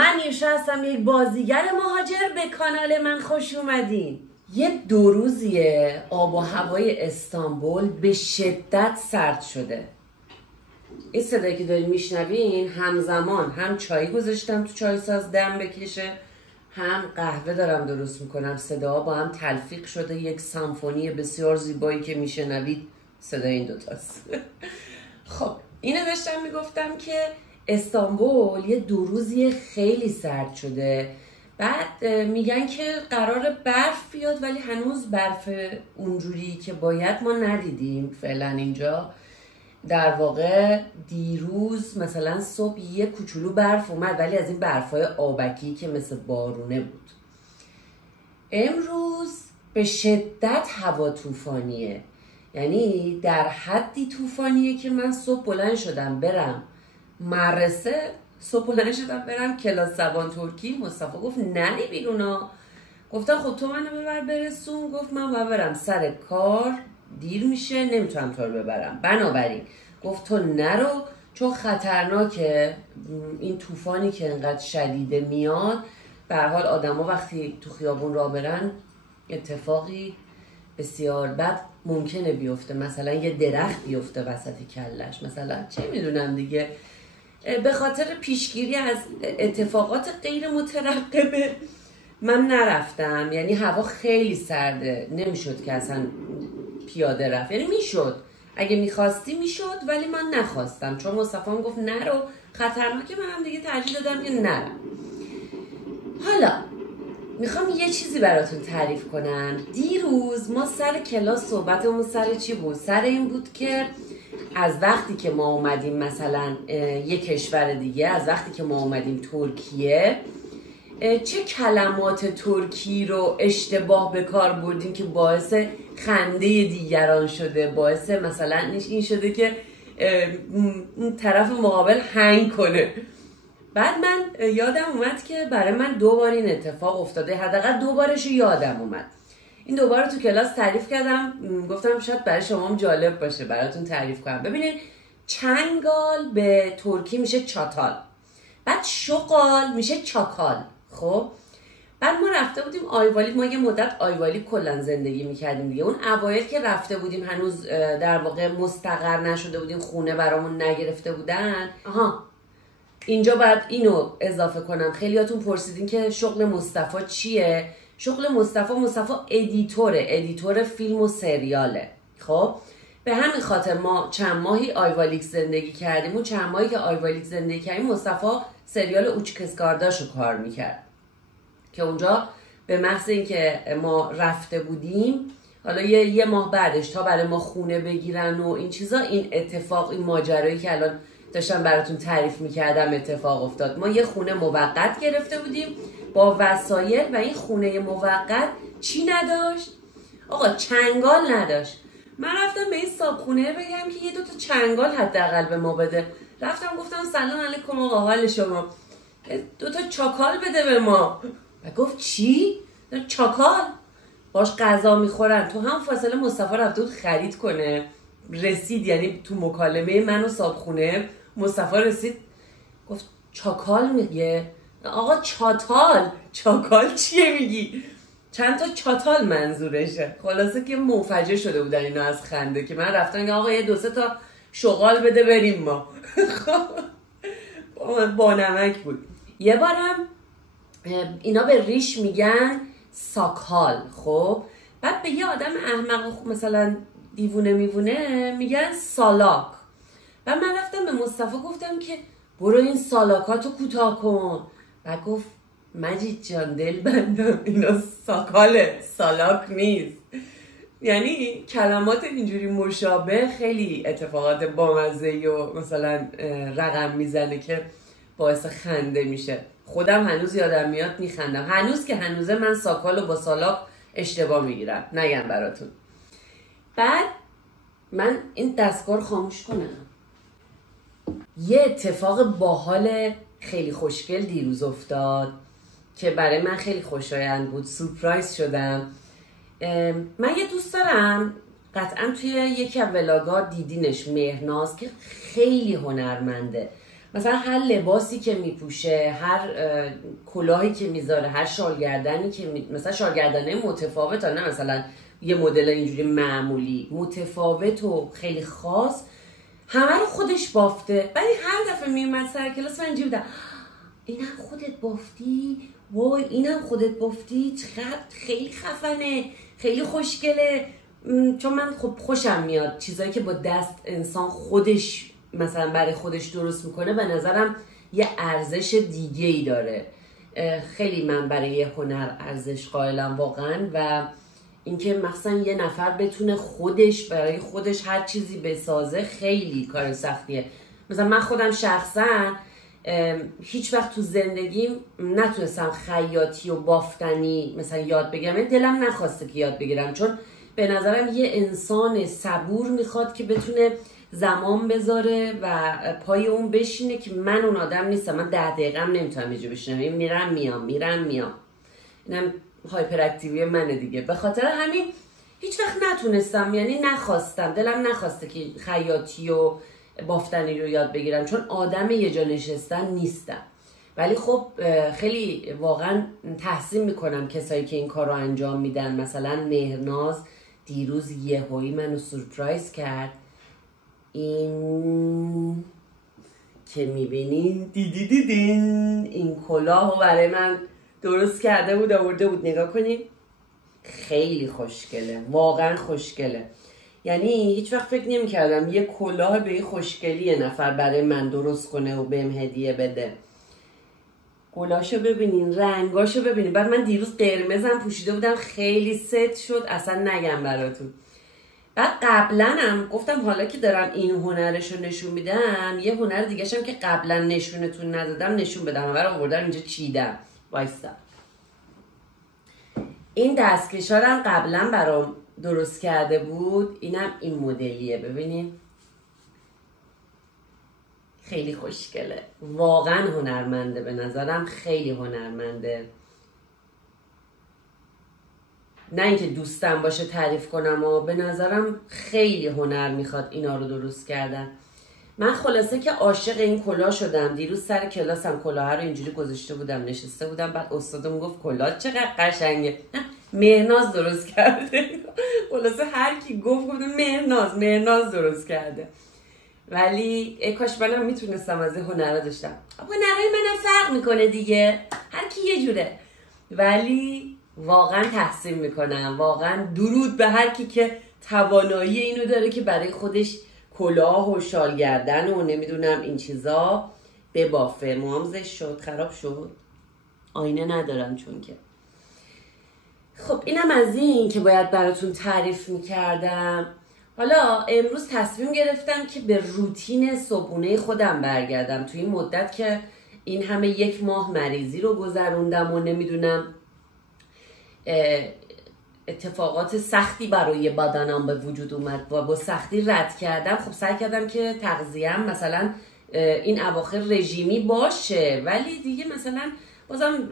من نیوشا هستم، یک بازیگر مهاجر. به کانال من خوش اومدین. یه 2 روزیه آب و هوای استانبول به شدت سرد شده. این صدایی که دارین میشنوین همزمان هم چای گذاشتم تو چای ساز دم بکشه، هم قهوه دارم درست میکنم. صداها با هم تلفیق شده، یک سمفونی بسیار زیبایی که میشنوید صدای این دوتاست. خب اینو داشتم میگفتم که استانبول یه 2 روزی خیلی سرد شده. بعد میگن که قرار برف بیاد، ولی هنوز برف اونجوری که باید ما ندیدیم فعلا اینجا. در واقع دیروز مثلا صبح یه کوچولو برف اومد، ولی از این برفای آبکی که مثل بارونه بود. امروز به شدت هوا طوفانیه، یعنی در حدی طوفانیه که من صبح بلند شدم برم مدرسه، برم کلاس زبان ترکی. مصطفی گفت نری بیرونا. گفتم خب تو منو ببر برسون. گفت من باید برم سر کار، دیر میشه، نمیتونم تو رو ببرم. بنابراین گفت تو نرو چون خطرناکه، این طوفانی که انقدر شدیده میاد. به هر حال آدما وقتی تو خیابون راه برن اتفاقی بسیار بد ممکنه بیفته، مثلا یه درخت بیفته وسط کلش، مثلا چه میدونم دیگه. به خاطر پیشگیری از اتفاقات غیر مترقبه من نرفتم. یعنی هوا خیلی سرده، نمیشد که اصلا پیاده رفت. یعنی میشد، اگه میخواستی میشد، ولی من نخواستم چون مصطفی گفت نرو، خطرناکه. منم دیگه ترجیح دادم که نرم. حالا میخوام یه چیزی براتون تعریف کنم. دیروز ما سر کلاس صحبتمون سر چی بود؟ سر این بود که از وقتی که ما اومدیم مثلا یک کشور دیگه، از وقتی که ما اومدیم ترکیه، چه کلمات ترکی رو اشتباه به کار بردیم که باعث خنده دیگران شده، باعث مثلا این شده که طرف مقابل هنگ کنه. بعد من یادم اومد که برای من 2 بار این اتفاق افتاده، حداقل 2 بارش یادم اومد. این 2 بار تو کلاس تعریف کردم، گفتم شاید برای شما هم جالب باشه براتون تعریف کنم. ببینید، چنگال به ترکی میشه چاتال، بعد شغال میشه چاکال. خب بعد ما رفته بودیم آیوالی، ما یه مدت آیوالی کلا زندگی میکردیم دیگه. اون اوایل که رفته بودیم هنوز در واقع مستقر نشده بودیم، خونه برامون نگرفته بودن. اینجا باید اینو اضافه کنم، خیلیاتون پرسیدین که شغل مصطفی چیه. شغل مصطفی ادیتور فیلم و سریاله. خب به همین خاطر ما چند ماهی آیوالیک زندگی کردیم. اون چند ماهی که آیوالیک زندگی کردیم مصطفی سریال اوچکسکارداشو کار میکرد که اونجا به محض اینکه ما رفته بودیم، حالا یه ماه بعدش تا برای ما خونه بگیرن و این چیزا، این اتفاق، این ماجرایی که الان داشتم براتون تعریف میکردم اتفاق افتاد. ما یه خونه موقت گرفته بودیم با وسایل و این خونه موقت چی نداشت؟ آقا چنگال نداشت. من رفتم به این صاحبخونه بگم که یه 2 تا چنگال حداقل به ما بده. رفتم گفتم سلام علیکم آقا، حال شما؟ 2 تا چاکال بده به ما. و گفت چی؟ چاکال؟ باش غذا میخورن. تو هم فاصله مصطفی رفته بود خرید کنه، رسید، یعنی تو مکالمه من و صاحبخونه مصطفی رسید گفت چاکال میگه. آقا چاکال چیه میگی؟ چند تا چاتال منظورشه. خلاصه که منفجر شده بودن اینا از خنده که من رفتم که آقا یه 2-3 تا شغال بده بریم ما. با نمک بود. یه بارم اینا به ریش میگن ساکال. خب بعد به یه آدم احمق مثلا دیوونه میوونه میگن سالاک. و من رفتم به مصطفی گفتم که برو این سالاکاتو کوتاه کن. و گفت مجید جان دل بندم، اینا ساکاله، سالاک نیست. یعنی کلمات اینجوری مشابه خیلی اتفاقات بامزه‌ای و مثلا رقم میزنه که باعث خنده میشه. خودم هنوز یادم میاد میخندم. هنوز که هنوزه من ساکالو با سالاک اشتباه میگیرم، نگم براتون. بعد من این دستگاه رو خاموش کنم. یه اتفاق باحال خیلی خوشگل دیروز افتاد که برای من خیلی خوشایند بود. سورپرایز شدم. من یه دوست دارم، قطعا توی یکی از ولاگ‌ها دیدینش، مهرناز، که خیلی هنرمنده. مثلا هر لباسی که میپوشه، هر کلاهی که میذاره، هر شالگردنی که مثلا شالگردنه متفاوت، نه مثلا یه مدل اینجوری معمولی، متفاوت و خیلی خاص، همه رو خودش بافته. ولی هر دفعه میومد سر کلاس من اینجوری بودم اینم خودت بافتی؟ وای اینم خودت بافتی؟ چقدر خیلی خفنه، خیلی خوشگله. چون من خب خوشم میاد چیزایی که با دست انسان خودش مثلا برای خودش درست میکنه، به نظرم یه ارزش دیگه ای داره. خیلی من برای یه هنر ارزش قائلم واقعا. و اینکه مثلا یه نفر بتونه خودش برای خودش هر چیزی بسازه خیلی کار سختیه. مثلا من خودم شخصا هیچ وقت تو زندگیم نتونستم خیاطی و بافتنی مثلا یاد بگیرم، دلم نخواسته که یاد بگیرم، چون به نظرم یه انسان صبور میخواد که بتونه زمان بذاره و پای اون بشینه، که من اون آدم نیستم. من 10 دقیقه هم نمیتونم اینجا بشینم، میرم میام. اینم هایپر اکتیوی منه دیگه. به خاطر همین هیچ وقت نتونستم، یعنی نخواستم، دلم نخواسته که خیاطی و بافتنی رو یاد بگیرم، چون آدم یه جا نشستن نیستم. ولی خب خیلی واقعا تحسین میکنم کسایی که این کار رو انجام میدن. مثلا مهرناز دیروز یهویی منو سورپرایز کرد. این که میبینین دیدین این کلاه رو برای من درست کرده بود، آورده بود. نگاه کنین خیلی خوشگله، واقعا خوشگله. یعنی هیچ وقت فکر نمی کردم یه کلاه به این خوشگلی یه نفر برای من درست کنه و بهم هدیه بده. کلاهشو ببینین، رنگاشو ببینین. بعد من دیروز قرمزم پوشیده بودم، خیلی ست شد اصلا نگم براتون. بعد قبلا هم گفتم حالا که دارم این هنرشو نشون میدم، یه هنر دیگه شم که قبلا نشونتون ندادم نشون بدم. اول آوردم اینجا چیدم. وایستا. این دستکشارم قبلا برام درست کرده بود. اینم این مدلیه، ببینین خیلی خوشگله، واقعا هنرمنده. به نظرم خیلی هنرمنده. نه اینکه دوستم باشه تعریف کنم، و به نظرم خیلی هنر میخواد اینا رو درست کردن. من خلاصه که عاشق این کلاه شدم. دیروز سر کلاسم کلاه رو اینجوری گذاشته بودم، نشسته بودم، بعد استادم گفت کلاه چقدر قشنگه. مهناز درست کرده. خلاصه هر کی گفت مهناز درست کرده. ولی کاش منم میتونستم از این هنرها داشتم. هنرهای منم فرق میکنه دیگه، هر کی یه جوره. ولی واقعا تحسین میکنم، واقعا درود به هر کی که توانایی اینو داره که برای خودش کلاه و شالگردن و نمیدونم این چیزا ببافه. موام زشت شد، خراب شد، آینه ندارم چون که. خب اینم از این که باید براتون تعریف میکردم. حالا امروز تصمیم گرفتم که به روتین صبحونه خودم برگردم. توی این مدت که این همه 1 ماه مریضی رو گذروندم و نمیدونم اتفاقات سختی برای بدنم به وجود اومد و با سختی رد کردم. خب سعی کردم که تغذیه‌ام مثلا این اواخر رژیمی باشه، ولی دیگه مثلا بازم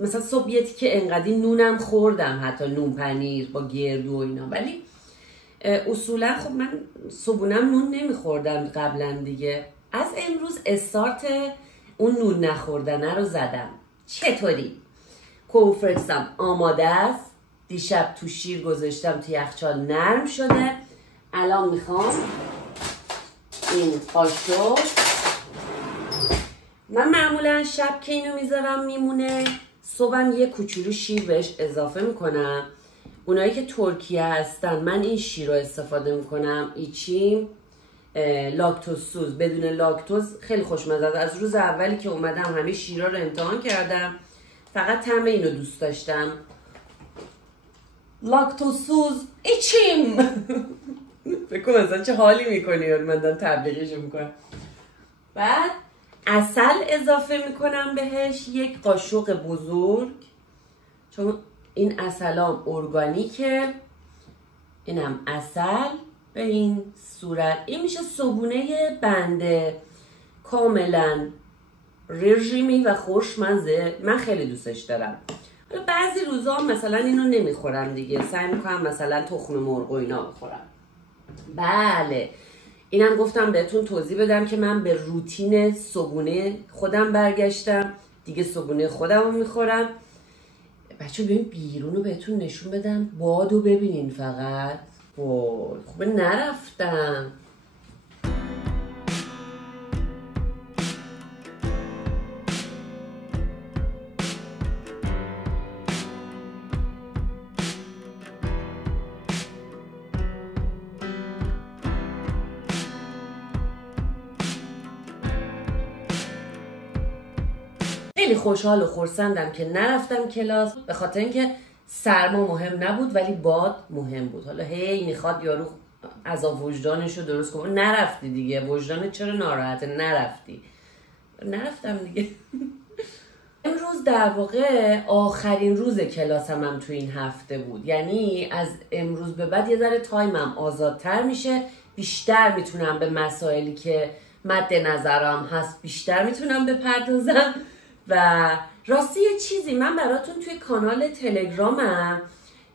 مثلا صبح یه تیکه انقدی نونم خوردم، حتی نون پنیر با گردو و اینا. ولی اصولا خب من صبحونم نون نمیخوردم قبلا دیگه. از امروز استارت اون نون نخوردنه رو زدم. چطوری؟ کوفرکسم آماده است. دیشب تو شیر گذاشتم تو یخچال نرم شده. الان میخوام این آشو، من معمولا شب که اینو میذارم میمونه، صبحم یه کوچولو شیر بهش اضافه میکنم. اونایی که ترکیه هستن من این شیر رو استفاده میکنم، ایچیم لاکتوزسوز، بدون لاکتوز، خیلی خوشمزه. از روز اولی که اومدم همه شیرها رو امتحان کردم، فقط طعم اینو دوست داشتم. لاکتوزسوز ایچیم. بگو مثلا چه حالی میکنی من دارم تبلیغش میکنم. بعد عسل اضافه میکنم بهش، 1 قاشق بزرگ، چون این عسلام ارگانیکه. اینم عسل به این صورت. این میشه صبحونه بنده، کاملا رژیمی و خوشمزه. من خیلی دوستش دارم. بعضی روزا مثلا اینو نمیخورم دیگه، سعی میکنم مثلا تخم مرغ و اینا بخورم. بله اینم گفتم بهتون توضیح بدم که من به روتین صبحونه خودم برگشتم دیگه. صبحونه خودم رو میخورم. بچه ببین بیرون رو بهتون نشون بدم، بادو ببینین فقط. خوبه نرفتم. خیلی خوشحال و خرسندم که نرفتم کلاس، به خاطر اینکه سرما مهم نبود ولی باد مهم بود. حالا هی میخواد یارو عذاب وجدانش رو درست کنه. نرفتی دیگه، وجدان چرا ناراحته؟ نرفتم دیگه. امروز در واقع آخرین روز کلاسم هم تو این هفته بود. یعنی از امروز به بعد یه ذره تایمم آزادتر میشه، بیشتر میتونم به مسائلی که مد نظرم هست بیشتر میتونم بپردازم. و راستی یه چیزی، من براتون توی کانال تلگرامم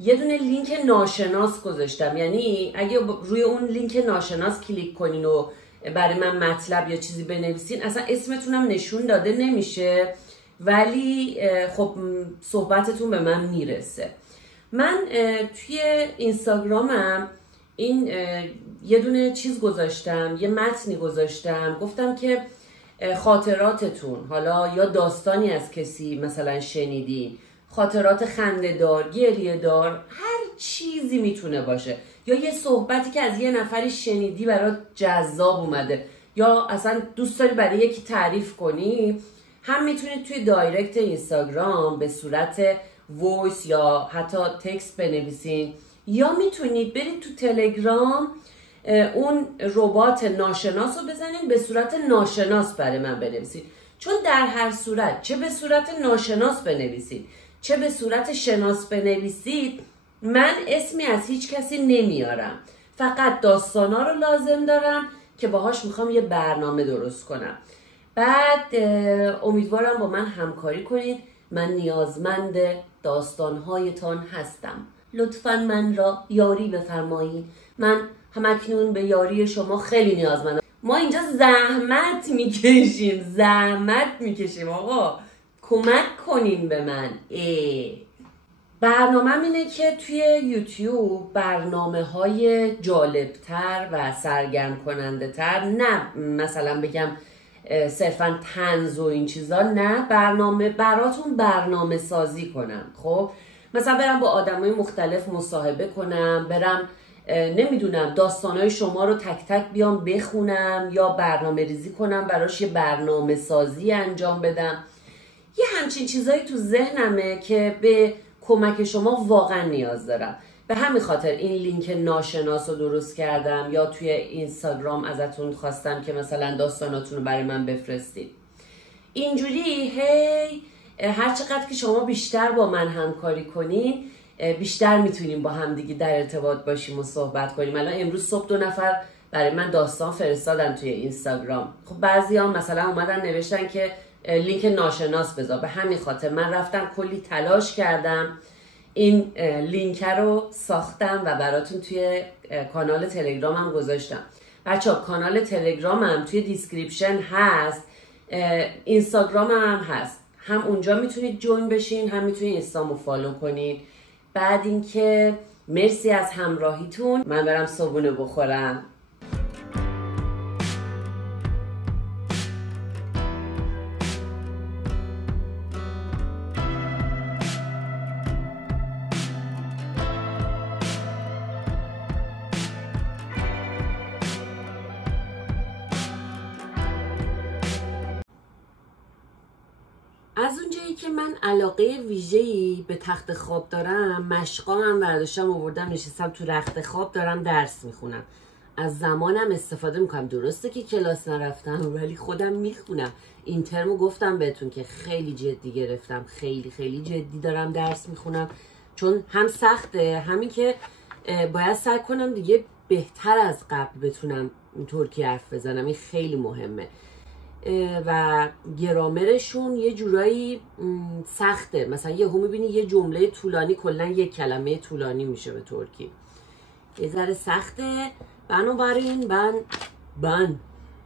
یه دونه لینک ناشناس گذاشتم. یعنی اگه روی اون لینک ناشناس کلیک کنین و برای من مطلب یا چیزی بنویسین، اصلا اسمتونم نشون داده نمیشه ولی خب صحبتتون به من میرسه. من توی اینستاگرامم این یه دونه چیز گذاشتم، یه متنی گذاشتم، گفتم که خاطراتتون، حالا یا داستانی از کسی مثلا شنیدین، خاطرات خنده‌دار، گریه‌دار، هر چیزی میتونه باشه، یا یه صحبتی که از یه نفری شنیدی برات جذاب اومده یا اصلا دوست داری برای یکی تعریف کنی، هم میتونید توی دایرکت اینستاگرام به صورت وایس یا حتی تکست بنویسین، یا میتونید برید تو تلگرام اون ربات ناشناس رو بزنین به صورت ناشناس برای من بنویسید. چون در هر صورت چه به صورت ناشناس بنویسید چه به صورت شناس بنویسید، من اسمی از هیچ کسی نمیارم، فقط داستانا رو لازم دارم که باهاش میخوام یه برنامه درست کنم. بعد امیدوارم با من همکاری کنید. من نیازمند داستانهایتان هستم. لطفاً من را یاری بفرمایید. من همکنون به یاری شما خیلی نیازمندم. ما اینجا زحمت میکشیم آقا، کمک کنین به من. برنامه‌م اینه که توی یوتیوب برنامه‌های جالبتر و سرگرم کننده تر، نه مثلا بگم صرفا طنز و این چیزا، نه، براتون برنامه سازی کنم. خب مثلا برم با آدمای مختلف مصاحبه کنم، برم نمیدونم داستانهای شما رو تک تک بیام بخونم یا برنامه ریزی کنم براش، یه برنامه سازی انجام بدم. یه همچین چیزایی تو ذهنمه که به کمک شما واقعا نیاز دارم. به همین خاطر این لینک ناشناس رو درست کردم، یا توی اینستاگرام ازتون خواستم که مثلا داستاناتون رو برای من بفرستید. اینجوری هر چقدر که شما بیشتر با من همکاری کنین، بیشتر میتونیم با هم دیگه در ارتباط باشیم و صحبت کنیم. الان امروز صبح 2 نفر برای من داستان فرستادن توی اینستاگرام. خب بعضی‌ها مثلا اومدن نوشتن که لینک ناشناس بذار. به همین خاطر من رفتم کلی تلاش کردم این لینک رو ساختم و براتون توی کانال تلگرامم گذاشتم. بچه‌ها کانال تلگرامم توی دیسکریپشن هست، اینستاگرامم هم هست، هم اونجا میتونید جوین بشین، هم میتونید اینستامو فالو کنید. بعد اینکه مرسی از همراهیتون، من برم صبحونه بخورم. از اونجایی که من علاقه ویژه‌ای به تخت خواب دارم، مشقامم برداشتم آوردم نشستم تو رخت خواب دارم درس میخونم. از زمانم استفاده میکنم. درسته که کلاس نرفتم ولی خودم میخونم. این ترمو گفتم بهتون که خیلی جدی گرفتم، خیلی خیلی جدی دارم درس میخونم، چون هم سخته، همین که باید سعی کنم دیگه بهتر از قبل بتونم ترکی حرف بزنم. این خیلی مهمه و گرامرشون یه جورایی سخته. مثلا یهو میبینی یه جمله طولانی کلا یه کلمه طولانی میشه به ترکی، یه ذره سخته. بنابراین من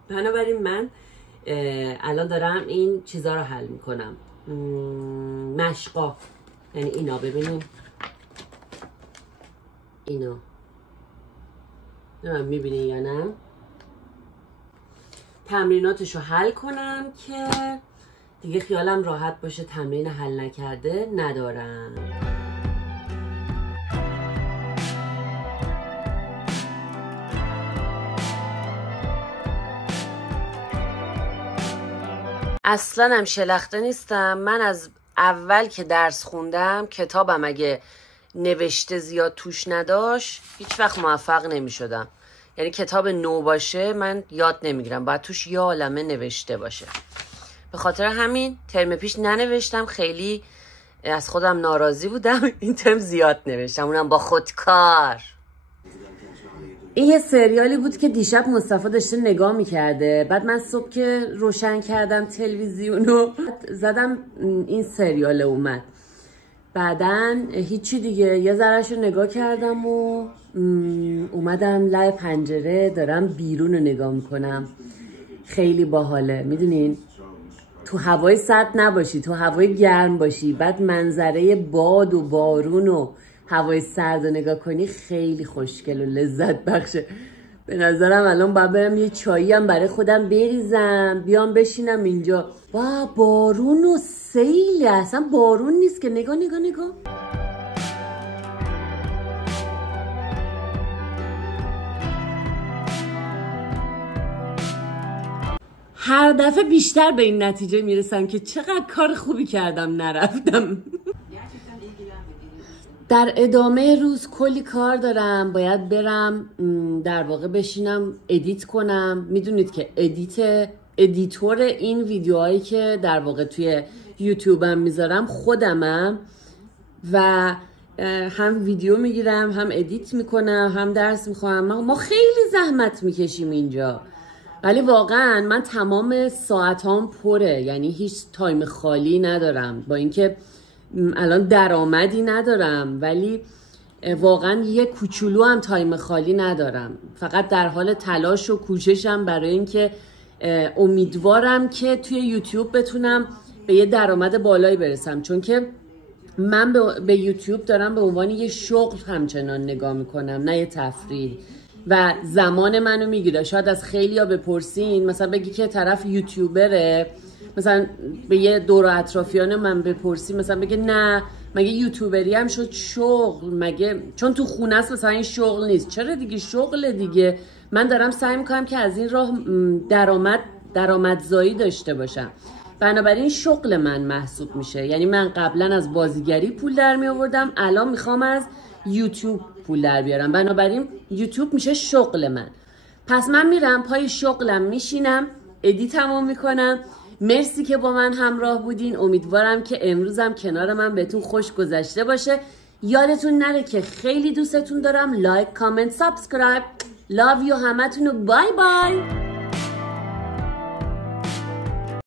بنابراین من الان دارم این چیزا رو حل میکنم. مشقا، یعنی اینا، ببینیم اینا نمیم میبینین یا نه. تمریناتشو حل کنم که دیگه خیالم راحت باشه تمرین حل نکرده ندارم. اصلا هم شلخته نیستم. من از اول که درس خوندم کتابم اگه نوشته زیاد توش نداشت هیچ وقت موفق نمی شدم. یعنی کتاب نو باشه من یاد نمیگیرم، باید توش یه عالمه نوشته باشه. به خاطر همین ترم پیش ننوشتم، خیلی از خودم ناراضی بودم. این ترم زیاد نوشتم، اونم با خودکار. این یه سریالی بود که دیشب مصطفی داشته نگاه میکرده. بعد من صبح که روشن کردم تلویزیونو زدم این سریال اومد. بعدن هیچی دیگه، یه ذرهشو نگاه کردم و اومدم لای پنجره دارم بیرون رو نگاه میکنم. خیلی باحاله. میدونین تو هوای سرد نباشی، تو هوای گرم باشی، بعد منظره باد و بارون و هوای سرد رو نگاه کنی، خیلی خوشگل و لذت بخشه. به نظرم الان باید برم یه چایی هم برای خودم بریزم بیام بشینم اینجا. بارون و سیله، اصلا بارون نیست که. نگاه نگاه نگاه. هر دفعه بیشتر به این نتیجه میرسم که چقدر کار خوبی کردم نرفتم. در ادامه روز کلی کار دارم، باید برم در واقع بشینم ادیت کنم. میدونید که ادیتور این ویدیوهایی که در واقع توی یوتیوبم میذارم خودمم و هم ویدیو میگیرم هم ادیت میکنم هم درس میخونم. ما خیلی زحمت میکشیم اینجا، ولی واقعا من تمام ساعتام پره، یعنی هیچ تایم خالی ندارم. با اینکه الان درآمدی ندارم ولی واقعا یه کوچولو هم تایم خالی ندارم. فقط در حال تلاش و کوششم برای اینکه امیدوارم که توی یوتیوب بتونم به یه درآمد بالایی برسم، چون که من به یوتیوب دارم به عنوان یه شغل همچنان نگاه میکنم، نه یه تفریح، و زمان منو میگیره. شاید از خیلیا بپرسین، مثلا بگی که طرف یوتیوبره، مثلا به یه دور و اطرافیان من بپرسی مثلا بگه نه مگه یوتیوبری هم شد شغل؟ مگه چون تو خونه است مثلا این شغل نیست؟ چرا دیگه شغل دیگه. من دارم سعی میکنم که از این راه درآمدزایی داشته باشم، بنابراین شغل من محسوب میشه. یعنی من قبلا از بازیگری پول در می آوردم، الان میخوام از یوتیوب پول در بیارم، بنابراین یوتیوب میشه شغل من. پس من میرم پای شغلم میشینم ادیتمو میکنم. مرسی که با من همراه بودین. امیدوارم که امروزم کنار من بهتون خوش گذشته باشه. یادتون نره که خیلی دوستتون دارم. لایک، کامنت، سابسکرایب. Love you همتون و بای بای.